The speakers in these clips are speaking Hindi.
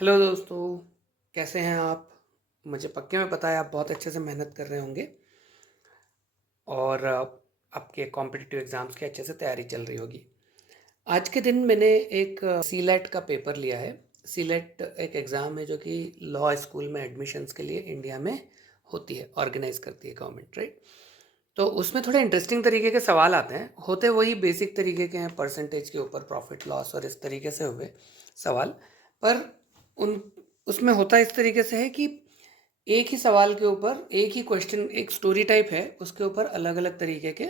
हेलो दोस्तों, कैसे हैं आप? मुझे पक्के में पता है आप बहुत अच्छे से मेहनत कर रहे होंगे और आपके कॉम्पिटिटिव एग्ज़ाम्स की अच्छे से तैयारी चल रही होगी। आज के दिन मैंने एक सीलेट का पेपर लिया है। सीलेट एक एग्ज़ाम है जो कि लॉ स्कूल में एडमिशन्स के लिए इंडिया में होती है, ऑर्गेनाइज़ करती है गवर्नमेंट, राइट? तो उसमें थोड़े इंटरेस्टिंग तरीके के सवाल आते हैं, होते वही बेसिक तरीके के हैं, परसेंटेज के ऊपर, प्रॉफिट लॉस और इस तरीके से हुए सवाल। पर उन उसमें होता इस तरीके से है कि एक ही सवाल के ऊपर एक ही क्वेश्चन, एक स्टोरी टाइप है, उसके ऊपर अलग अलग तरीके के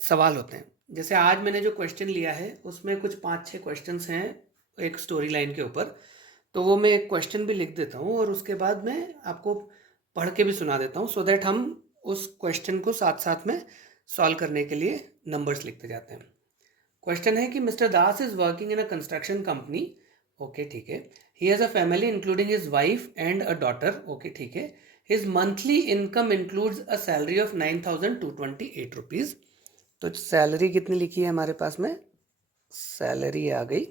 सवाल होते हैं। जैसे आज मैंने जो क्वेश्चन लिया है उसमें कुछ 5-6 क्वेश्चंस हैं एक स्टोरी लाइन के ऊपर। तो वो मैं एक क्वेश्चन भी लिख देता हूँ और उसके बाद मैं आपको पढ़ के भी सुना देता हूँ, सो दैट हम उस क्वेश्चन को साथ साथ में सॉल्व करने के लिए नंबर्स लिखते जाते हैं। क्वेश्चन है कि mister Das is working in a construction company. Okay, ठीक है। He has a family including his wife and a daughter. Okay, ठीक है। His monthly income includes a salary of 9,228 rupees. तो सैलरी कितनी लिखी है हमारे पास में? सैलरी आ गई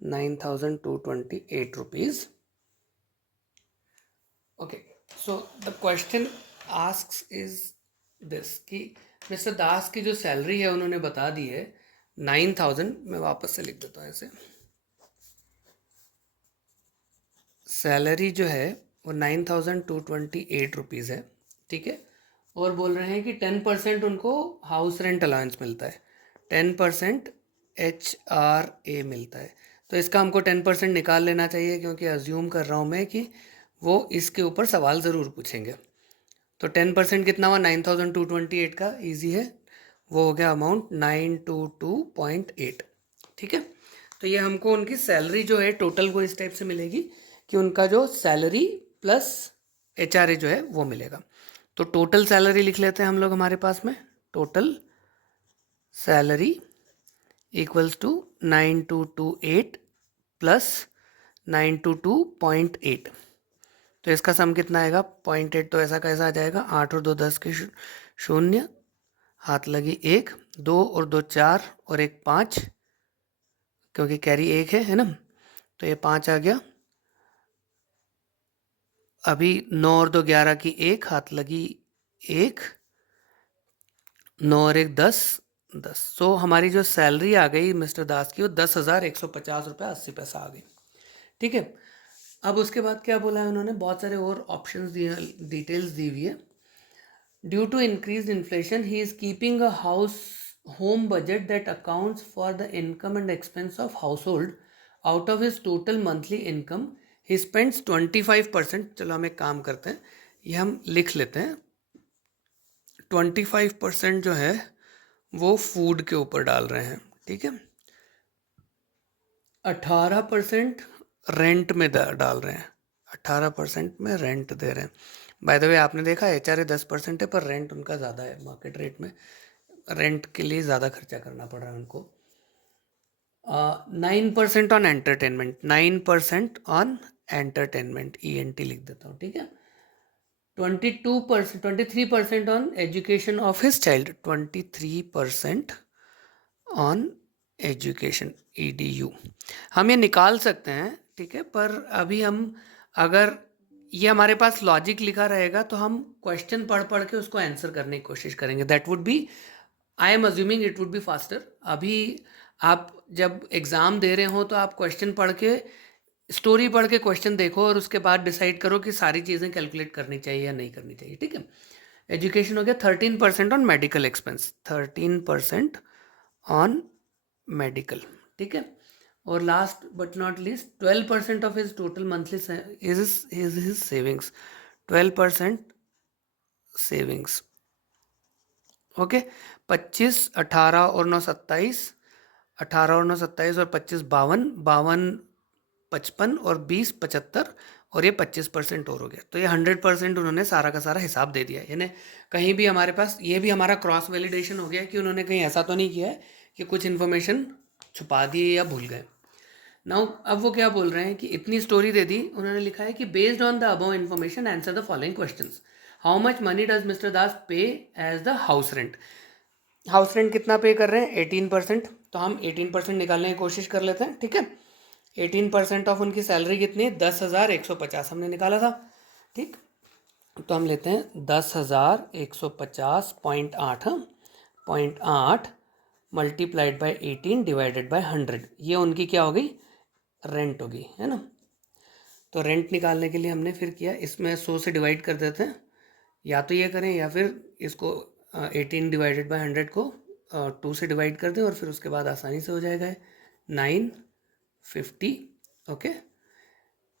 9,228 rupees. Okay, so the question asks is this कि मिस्टर दास की जो सैलरी है उन्होंने बता दी है 9,000। मैं वापस से लिख देता हूँ ऐसे। सैलरी जो है वो 9,228 रुपीज़ है, ठीक है। और बोल रहे हैं कि 10% उनको हाउस रेंट अलाउंस मिलता है, 10% HRA मिलता है। तो इसका हमको 10% निकाल लेना चाहिए, क्योंकि अज्यूम कर रहा हूँ मैं कि वो इसके ऊपर सवाल ज़रूर पूछेंगे। तो 10% कितना हुआ 9,228 का? ईजी है, वो हो गया अमाउंट 922.8, ठीक है। तो ये हमको उनकी सैलरी जो है टोटल वो इस टाइप से मिलेगी कि उनका जो सैलरी प्लस HRA जो है वो मिलेगा। तो टोटल सैलरी लिख लेते हैं हम लोग हमारे पास में। Total salary equals to 9,228 plus 922.8। तो इसका सम कितना आएगा? 0.8। तो ऐसा कैसा आ जाएगा? 8 और 2 10 के शून्य, हाथ लगी 1, 2 और 2 4 और 1 5, क्योंकि कैरी 1 है ना। तो ये 5 आ गया। अभी 9 और 2 11 की 1, हाथ लगी 1, 9 और 1 10, 10। सो हमारी जो सैलरी आ गई मिस्टर दास की वो 10,150 रुपये 80 पैसा आ गई, ठीक है। अब उसके बाद क्या बोला है उन्होंने? बहुत सारे और ऑप्शंस दिए, डिटेल्स दी हुई है। Due to increase inflation he is keeping a house home budget that accounts for the income and expense of household out of his total monthly income he spends 25%। चलो हम एक काम करते हैं, ये हम लिख लेते हैं। 25% जो है वो फूड के ऊपर डाल रहे हैं, ठीक है। 18% रेंट में डाल रहे हैं, 18% में रेंट दे रहे हैं। बाय द वे आपने देखा HRA 10% है, पर रेंट उनका ज़्यादा है। मार्केट रेट में रेंट के लिए ज़्यादा खर्चा करना पड़ रहा है उनको। 9% on entertainment, 9% on entertainment, ENT लिख देता हूँ, ठीक है। 22%, 23% on education of his child, 23% on education, EDU। हम ये निकाल सकते हैं, ठीक है। पर अभी हम, अगर ये हमारे पास लॉजिक लिखा रहेगा तो हम क्वेश्चन पढ़ पढ़ के उसको आंसर करने की कोशिश करेंगे। That would be, I am assuming it would be faster. अभी आप जब एग्ज़ाम दे रहे हो तो आप क्वेश्चन पढ़ के, स्टोरी पढ़ के क्वेश्चन देखो और उसके बाद डिसाइड करो कि सारी चीज़ें कैलकुलेट करनी चाहिए या नहीं करनी चाहिए, ठीक है। एजुकेशन हो गया। 13% on medical expense, 13% on medical, ठीक है। और last but not least 12% of his total monthly is his savings, 12% savings, okay. 25, 18 और 9 27, 18 और 9 27 और 25 52, 52 55 और 20 75, और ये 25% और हो गया। तो ये 100% उन्होंने सारा का सारा हिसाब दे दिया। यानी कहीं भी हमारे पास ये भी हमारा क्रॉस वैलिडेशन हो गया कि उन्होंने कहीं ऐसा तो नहीं किया है कि कुछ इन्फॉर्मेशन छुपा दिए या भूल गए। नाउ अब वो क्या बोल रहे हैं कि इतनी स्टोरी दे दी, उन्होंने लिखा है कि based on the above information answer the following questions. How much money does mister Das pay as the house rent? House rent कितना पे कर रहे हैं? 18%। तो हम 18% निकालने की कोशिश कर लेते हैं, ठीक है। 18% ऑफ उनकी सैलरी कितनी है? 10,150 हमने निकाला था, ठीक। तो हम लेते हैं 10,150.8, 0.8 मल्टीप्लाइड बाई 18 डिवाइडेड बाई 100, ये उनकी क्या हो गई? रेंट होगी, है ना। तो रेंट निकालने के लिए हमने फिर किया, इसमें 100 से डिवाइड कर देते हैं, या तो ये करें या फिर इसको 18 डिवाइडेड बाई 100 को 2 से डिवाइड कर दें और फिर उसके बाद आसानी से हो जाएगा 950, ओके।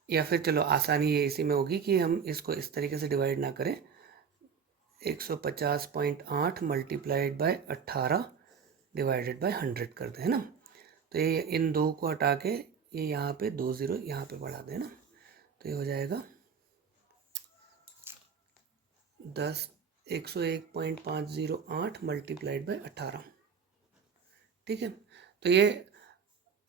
या फिर चलो आसानी ये इसी में होगी कि हम इसको इस तरीके से डिवाइड ना करें, 150.8 मल्टीप्लाइड बाय 18 डिवाइडेड बाय 100 कर दें, है ना। तो ये इन दो को हटा के ये यहाँ पे 2 ज़ीरो यहाँ पे बढ़ा दें ना, तो ये हो जाएगा 101.508 मल्टीप्लाइड बाय 18, ठीक है। तो ये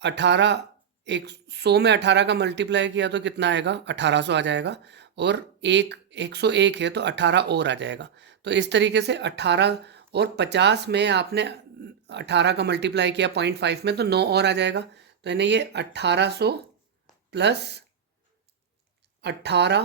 18, 100 में 18 का मल्टीप्लाई किया तो कितना आएगा? 1800 आ जाएगा, और 101 है तो 18 और आ जाएगा। तो इस तरीके से 18 और 50 में आपने 18 का मल्टीप्लाई किया 0.5 में तो 9 और आ जाएगा। तो यानी ये 1800 प्लस 18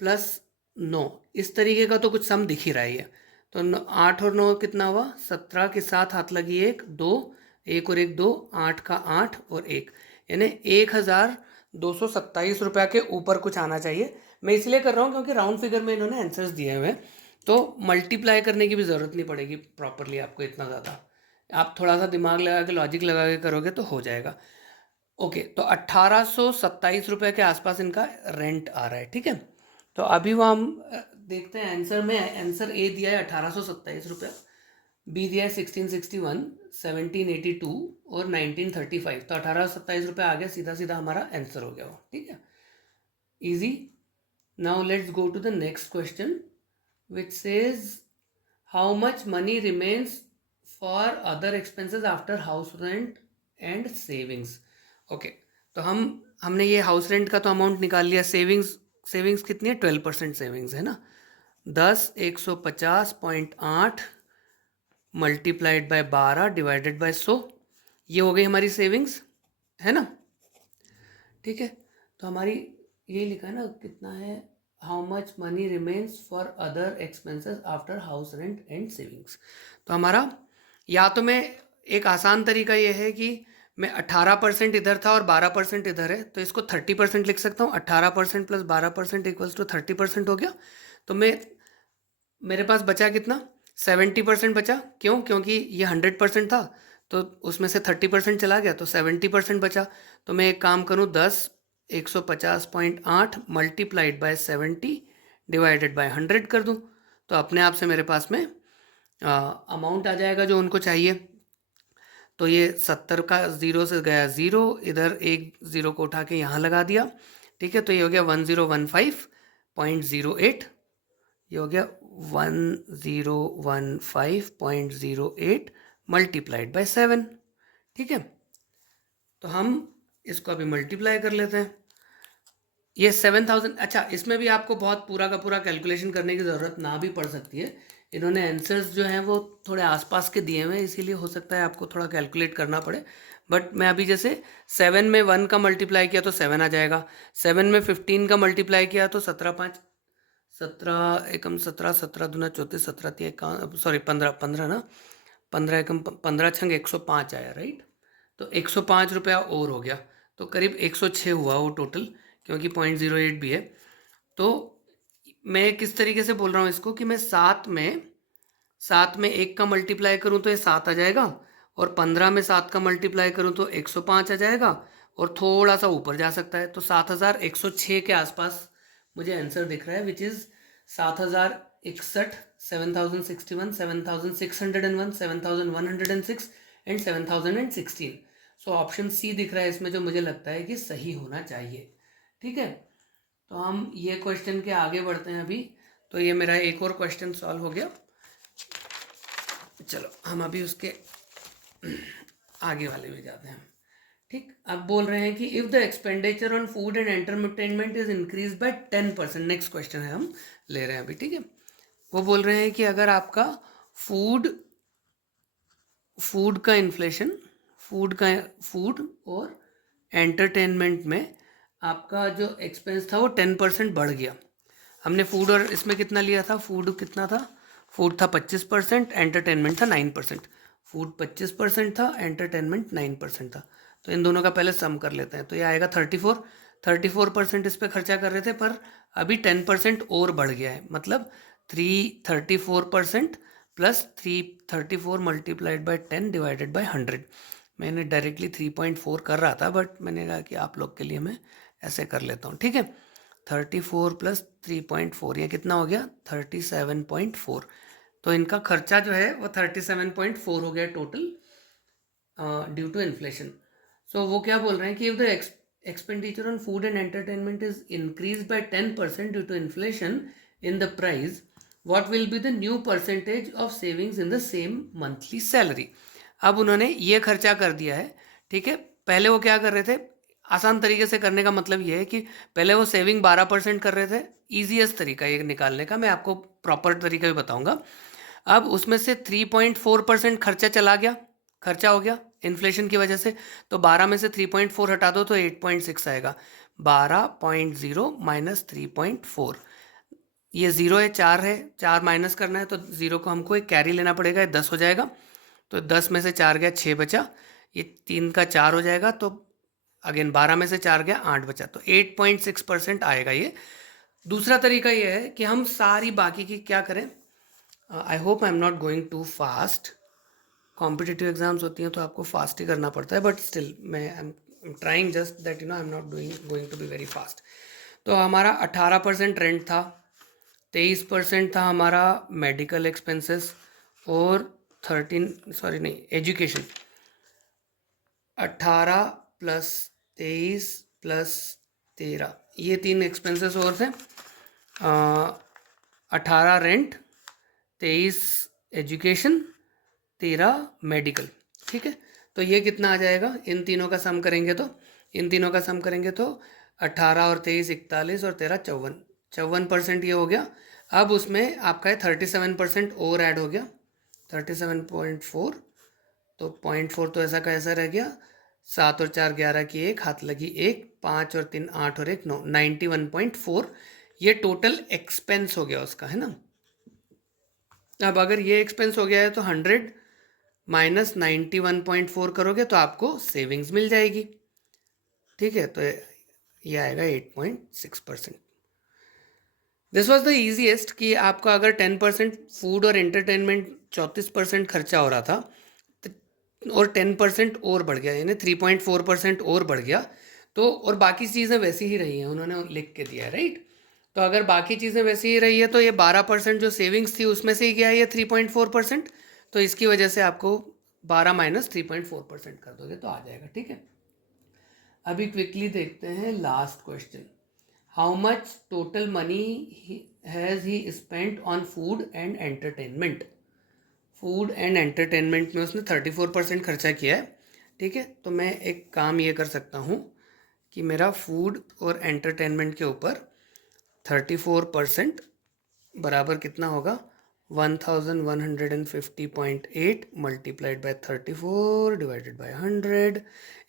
प्लस 9, इस तरीके का तो कुछ सम दिख ही रहा है। तो 8 और 9 कितना हुआ? 17 के साथ हाथ लगी 1 2, 1 और 1 2, 8 का 8 और 1, यानी 1,227 रुपये के ऊपर कुछ आना चाहिए। मैं इसलिए कर रहा हूँ क्योंकि राउंड फिगर में इन्होंने आंसर्स दिए हुए हैं, तो मल्टीप्लाई करने की भी ज़रूरत नहीं पड़ेगी प्रॉपरली आपको इतना ज़्यादा। आप थोड़ा सा दिमाग लगा के लॉजिक लगा के करोगे तो हो जाएगा। ओके, तो 1,827 रुपये के आसपास इनका रेंट आ रहा है, ठीक है। तो अभी वो हम देखते हैं आंसर में। आंसर ए दिया है 1,827 रुपये, बी दिया है 1661, 1782 और 1935। तो 1,827 रुपये आ गया, सीधा सीधा हमारा आंसर हो गया वो, ठीक है, easy. Now let's go to the next question which says how much money remains for other expenses after house rent and savings. Okay, तो हमने ये हाउस रेंट का तो अमाउंट निकाल लिया। सेविंग्स कितनी है? 12% सेविंग्स है ना। 10,150.8 मल्टीप्लाइड बाय 12 डिवाइडेड बाय 100, ये हो गई हमारी सेविंग्स, है ना, ठीक है। तो हमारी ये लिखा है ना, कितना है? How much money remains for other expenses after house rent and savings. तो हमारा या तो मैं, एक आसान तरीका ये है कि मैं 18% इधर था और 12% इधर है, तो इसको 30% लिख सकता हूँ। 18% प्लस 12% इक्वल्स टू 30% हो गया। तो मेरे पास बचा कितना? 70% बचा। क्यों? क्योंकि ये 100% था तो उसमें से 30% चला गया, तो 70% बचा। तो मैं एक काम करूँ, 10,150.8 मल्टीप्लाइड बाय 70 डिवाइडेड बाय 100 कर दूँ, तो अपने आप से मेरे पास में अमाउंट आ जाएगा जो उनको चाहिए। तो ये 70 का 0 से गया 0, इधर एक 0 को उठा के यहाँ लगा दिया, ठीक है। तो ये हो गया 1015.08, ये हो गया 1015.08 मल्टीप्लाइड बाय 7, ठीक है। तो हम इसको अभी मल्टीप्लाई कर लेते हैं। ये 7,000, अच्छा इसमें भी आपको बहुत पूरा का पूरा कैलकुलेशन करने की ज़रूरत ना भी पड़ सकती है। इन्होंने आंसर्स जो हैं वो थोड़े आसपास के दिए हुए हैं, इसीलिए हो सकता है आपको थोड़ा कैलकुलेट करना पड़े। बट मैं अभी जैसे 7 में 1 का मल्टीप्लाई किया तो 7 आ जाएगा, 7 में 15 का मल्टीप्लाई किया तो 17 5 17 एकम 17, 17 दूना 34, 17 3 सॉरी 15 15 ना, 15 एकम 15 छंग 105 आया, राइट। तो 105 रुपया और हो गया, तो करीब 106 हुआ वो टोटल, क्योंकि 0.08 भी है। तो मैं किस तरीके से बोल रहा हूँ इसको कि मैं 7 में 1 का मल्टीप्लाई करूँ तो ये 7 आ जाएगा, और 15 में 7 का मल्टीप्लाई करूँ तो 105 आ जाएगा, और थोड़ा सा ऊपर जा सकता है। तो 7,106 के आसपास मुझे आंसर दिख रहा है, which is 7,061, 7,061, 7,601, 7,106 and 7,016। So option C दिख रहा है इसमें, जो मुझे लगता है कि सही होना चाहिए, ठीक है। तो हम ये क्वेश्चन के आगे बढ़ते हैं अभी। तो ये मेरा एक और क्वेश्चन सॉल्व हो गया। चलो हम अभी उसके आगे वाले में जाते हैं, ठीक। अब बोल रहे हैं कि if the expenditure on food and entertainment is increase by 10%, next question है हम ले रहे हैं अभी, ठीक है। वो बोल रहे हैं कि अगर आपका फूड का इन्फ्लेशन, फूड और एंटरटेनमेंट में आपका जो एक्सपेंस था वो 10% बढ़ गया। हमने फूड और इसमें कितना लिया था, फूड कितना था, फूड था 25%, एंटरटेनमेंट था 9%। फूड 25% था, एंटरटेनमेंट 9% था। तो इन दोनों का पहले सम कर लेते हैं। तो ये आएगा 34% इस पर खर्चा कर रहे थे, पर अभी 10% और बढ़ गया है, मतलब 334% plus 334 multiplied by 10 divided by 100। मैंने डायरेक्टली 3.4 कर रहा था, बट मैंने कहा कि आप लोग के लिए मैं ऐसे कर लेता हूँ, ठीक है। 34 प्लस 3.4 ये कितना हो गया, 37.4। तो इनका खर्चा जो है वो 37.4 हो गया टोटल ड्यू टू इन्फ्लेशन। सो वो क्या बोल रहे हैं कि if the expenditure on food and entertainment is increased by 10% due to inflation in the price, what will be the new percentage of savings in the same monthly salary? अब उन्होंने ये खर्चा कर दिया है, ठीक है। पहले वो क्या कर रहे थे, आसान तरीके से करने का मतलब ये है कि पहले वो सेविंग 12% कर रहे थे। ईजीएस्ट तरीका ये निकालने का, मैं आपको प्रॉपर तरीका भी बताऊंगा। अब उसमें से 3.4% खर्चा चला गया, खर्चा हो गया इन्फ्लेशन की वजह से। तो 12 में से 3.4 हटा दो तो 8.6 आएगा। 12.0 माइनस 3.4, ये ज़ीरो है, 4 है, 4 माइनस करना है तो ज़ीरो को हमको एक कैरी लेना पड़ेगा, 10 हो जाएगा। तो 10 में से 4 गया, 6 बचा, ये 3 का 4 हो जाएगा। तो अगेन 12 में से 4 गया, 8 बचा, तो 8.6% आएगा ये। दूसरा तरीका ये है कि हम सारी बाकी की क्या करें, I hope I am not going too fast. Competitive exams होती हैं तो आपको फास्ट ही करना पड़ता है, बट स्टिल मैं I am trying just that I am not going to be very fast. तो हमारा 18% रेंट था, 23% था हमारा मेडिकल एक्सपेंसेस, और एजुकेशन। 18 प्लस 23 प्लस 13, ये 3 एक्सपेंसेस और थे। 18 रेंट, 23 एजुकेशन, 13 मेडिकल, ठीक है। तो ये कितना आ जाएगा, इन तीनों का सम करेंगे तो, 18 और 23 41 और 13 54, 54% ये हो गया। अब उसमें आपका 37% और ऐड हो गया, 37.4। तो 0.4 तो ऐसा का ऐसा रह गया। 7 और 4 11 की 1, हाथ लगी 1, 5 और 3 8 और 1 9, 91.4 ये टोटल एक्सपेंस हो गया उसका, है ना। अब अगर ये एक्सपेंस हो गया है तो 100 माइनस 91.4 करोगे तो आपको सेविंग्स मिल जाएगी, ठीक है। तो ये आएगा 8.6%। दिस वॉज द ईजीएस्ट कि आपका अगर 10% फूड और एंटरटेनमेंट 34% खर्चा हो रहा था और 10% और बढ़ गया, यानी 3.4% और बढ़ गया, तो और बाकी चीज़ें वैसी ही रही हैं, उन्होंने लिख के दिया है, राइट। तो अगर बाकी चीज़ें वैसी ही रही है तो ये 12% जो सेविंग्स थी उसमें से ही गया है ये 3.4%। तो इसकी वजह से आपको 12 माइनस 3.4% कर दोगे तो आ जाएगा, ठीक है। अभी क्विकली देखते हैं last question. How much total money has he spent on food and entertainment. Food and entertainment में उसने 34% खर्चा किया है, ठीक है। तो मैं एक काम ये कर सकता हूँ कि मेरा फूड और एंटरटेनमेंट के ऊपर 34% बराबर कितना होगा, 1150.8 मल्टीप्लाइड बाय 34 डिवाइडेड बाय 100।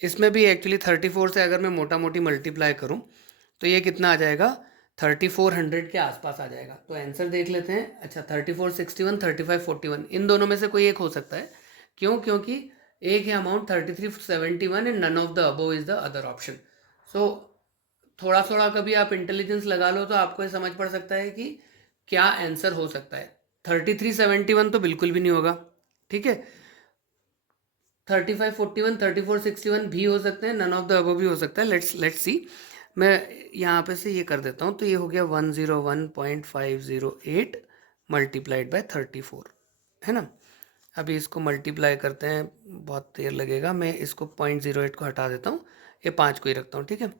इसमें भी एक्चुअली 34 से अगर मैं मोटा मोटी मल्टीप्लाई करूं तो ये कितना आ जाएगा, 3400 के आसपास आ जाएगा। तो आंसर देख लेते हैं। अच्छा, 3461, 3541 इन दोनों में से कोई एक हो सकता है। क्यों, क्योंकि एक है amount 3371 and none of the above is the other option. So थोड़ा थोड़ा कभी आप इंटेलिजेंस लगा लो तो आपको ये समझ पड़ सकता है कि क्या आंसर हो सकता है। 3371 तो बिल्कुल भी नहीं होगा, ठीक है। 3541, 3461 भी हो सकते हैं, नन ऑफ द अबव भी हो सकता है। Let's see. मैं यहाँ पे से ये कर देता हूँ, तो ये हो गया 101.508 मल्टीप्लाइड बाय 34, है ना। अभी इसको मल्टीप्लाई करते हैं, बहुत देर लगेगा। मैं इसको 0.08 को हटा देता हूँ, ये 5 को ही रखता हूँ, ठीक है।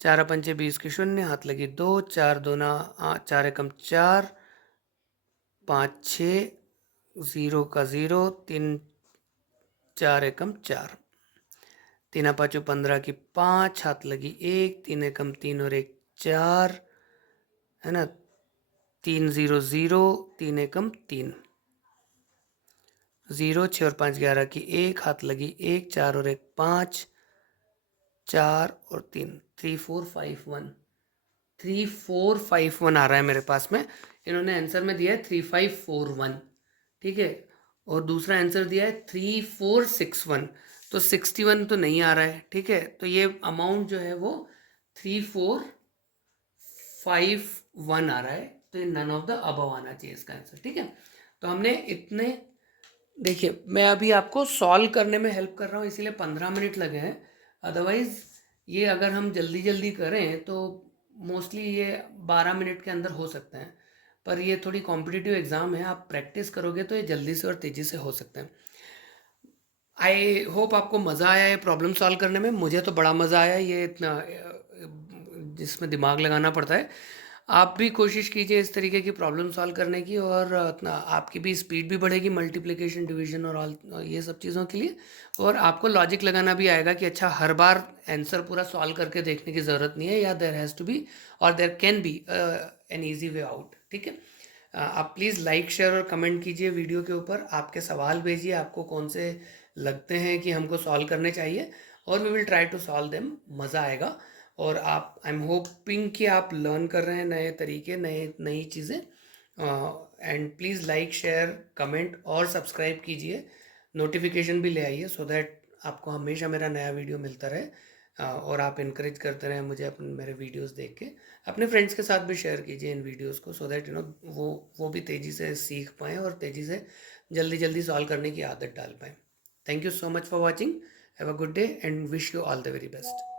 4 पंचे 20 के शून्य, हाथ लगी 2, 4 दूना 4 एकम 4, 5 6, 0 का 0, 3 4 एकम 4, 3 पाँचों 15 की 5, हाथ लगी 1, 3 एकम 3 और 1 4, है ना। 3 0 0, 3 एकम 3, 0 6 और 5 11 की 1, हाथ लगी 1, 4 और 1 5, 4 और 3, 3451, 3451 आ रहा है मेरे पास में। इन्होंने आंसर में दिया है 3541, ठीक है, और दूसरा आंसर दिया है 3461, तो 61 तो नहीं आ रहा है, ठीक है। तो ये अमाउंट जो है वो 3451 आ रहा है, तो ये नन ऑफ द अबव आना चाहिए इसका आंसर, ठीक है। तो हमने इतने, देखिए मैं अभी आपको सॉल्व करने में हेल्प कर रहा हूँ इसीलिए 15 मिनट लगे हैं, अदरवाइज ये अगर हम जल्दी जल्दी करें तो मोस्टली ये 12 मिनट के अंदर हो सकते हैं, पर ये थोड़ी कॉम्पिटिटिव एग्ज़ाम है, आप प्रैक्टिस करोगे तो ये जल्दी से और तेज़ी से हो सकते हैं। आई होप आपको मज़ा आया ये प्रॉब्लम सॉल्व करने में, मुझे तो बड़ा मज़ा आया, ये इतना जिसमें दिमाग लगाना पड़ता है। आप भी कोशिश कीजिए इस तरीके की प्रॉब्लम सॉल्व करने की, और इतना आपकी भी स्पीड भी बढ़ेगी मल्टीप्लिकेशन डिवीजन और ऑल ये सब चीज़ों के लिए, और आपको लॉजिक लगाना भी आएगा कि अच्छा हर बार आंसर पूरा सॉल्व करके देखने की ज़रूरत नहीं है, या देयर हैज़ टू बी और there can be an easy way out, ठीक है। आप प्लीज़ लाइक शेयर और कमेंट कीजिए वीडियो के ऊपर, आपके सवाल भेजिए, आपको कौन से लगते हैं कि हमको सॉल्व करने चाहिए, और we will try to solve them, मज़ा आएगा। और आप, आई एम होपिंग कि आप लर्न कर रहे हैं नए तरीके, नई चीज़ें, and please like share comment और सब्सक्राइब कीजिए, नोटिफिकेशन भी ले आइए सो दैट आपको हमेशा मेरा नया वीडियो मिलता रहे, और आप इनकरेज करते रहें मुझे अपन मेरे वीडियोस देख के, अपने फ्रेंड्स के साथ भी शेयर कीजिए इन वीडियोस को, सो दैट वो भी तेज़ी से सीख पाएँ और तेज़ी से जल्दी जल्दी सॉल्व करने की आदत डाल पाएँ। Thank you so much for watching, have a good day and wish you all the very best.